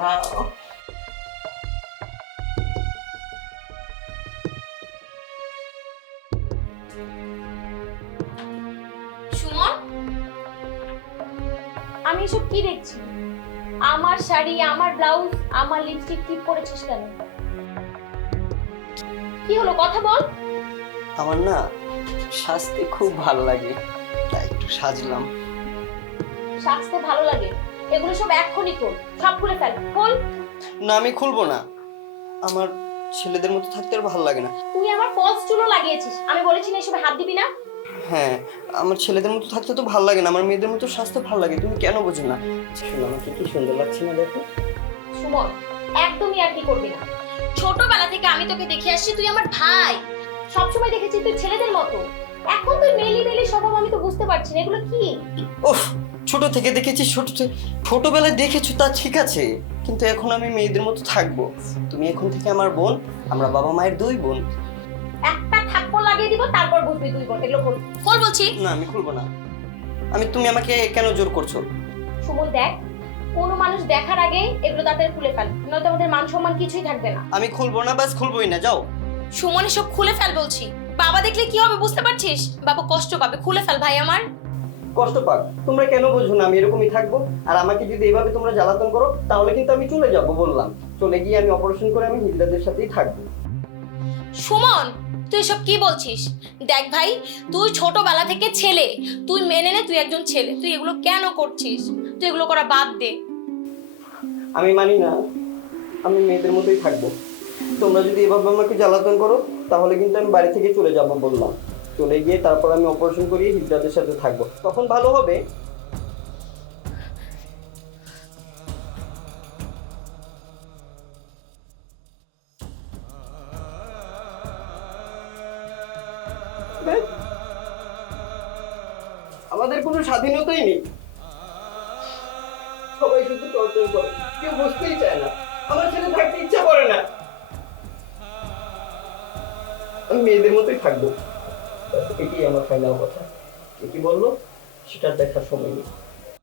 Wow. Suman, আমি এসব কি দেখছি? আমার শাড়ি, আমার ব্লাউজ, আমার লিপস্টিক ঠিক করেছিস কেন? কি হলো, কথা বল। আমার না সাজতে খুব ভালো লাগে, তাই একটু সাজলাম। সাজতে ভালো লাগে? এগুলো সব এক্ষুনি খোল, সব খুলে ফেল, খোল। না, আমি খুলবো না। আমার ছেলেদের মতো থাকতে আর ভালো লাগে না। তুই আমার ফলস চুলও লাগিয়েছিস, আমি বলেছি না এসবে হাত দিবি না। হ্যাঁ, আমার ছেলেদের মতো থাকতে তো ভালো লাগে না, আমার মেয়েদের মতো সাজতে ভালো লাগে। তুমি কেন বোঝো না? শোনো, আমাকে কি সুন্দর লাগছে না, দেখো। সুমন, একদমই আর কি করবি না। ছোটবেলা থেকে আমি তোকে দেখে আসছি, তুই আমার ভাই। সবসময় দেখেছি তুই ছেলেদের মতো। এখন তুই মেলি মেলি স্বভাব, আমি তো বুঝতে পারছি না এগুলো কি। ওহ, ছোট থেকে দেখেছি, ছোটবেলায় দেখেছো তা ঠিক আছে, কিন্তু এখন আমি মেয়েদের মতো থাকবো। তুমি এখন থেকে আমার বোন, আমরা বাবা মায়ের দুই বোন। একটা থাপ্পড় লাগিয়ে দিব, তারপর বুঝবি তুই বোন। এগুলো খোল, খোল বলছি। না, আমি খুলবো না। তুমি আমাকে কেন জোর করছো? সুমন দেখ, কোনো মানুষ দেখার আগে এগুলো তাড়াতাড়ি খুলে ফেল, নয়তো আমাদের মান সম্মান কিছুই থাকবে না। আমি খুলবো না, বাস খুলবোই না, যাও। সুমন, এসব খুলে ফেল বলছি। বাবা দেখলে কি হবে বুঝতে পারছিস? বাবা কষ্ট পাবে, খুলে ফেল ভাই আমার। কষ্ট পাক, তোমরা কেন বোঝো না আমি এরকমই থাকবো? আর আমাকে যদি এইভাবে তোমরা জ্বালাতন করো তাহলে কিন্তু আমি চলে যাব, বললাম। চলে গিয়ে আমি অপারেশন করে আমি হিজড়াদের সাথেই থাকবো। সুমন, তুই এসব কি বলছিস? দেখ ভাই, তুই ছোটবেলা থেকে ছেলে, তুই মেনে নে তুই একজন ছেলে। তুই এগুলো কেন করছিস? তুই এগুলো করা বাদ দে। আমি মানি না, আমি মেয়েদের মতোই থাকবো। তোমরা যদি এভাবে আমাকে জ্বালাতন করো তাহলে কিন্তু আমি বাড়ি থেকে চলে যাব, বললাম। চলে গিয়ে তারপর আমি অপারেশন করিয়ে হিজড়াদের সাথে থাকবো, তখন ভালো হবে। আমাদের কোনো স্বাধীনতাই নেই, সবাই শুধু টর্চার করে, কেউ বুঝতেই চায় না। আমার ছেলে থাকতে ইচ্ছা করে না, আমি মেয়েদের মতোই থাকবো। এটাই আমার ফাইনাল কথা। কি বললো সেটা দেখার সময় নেই।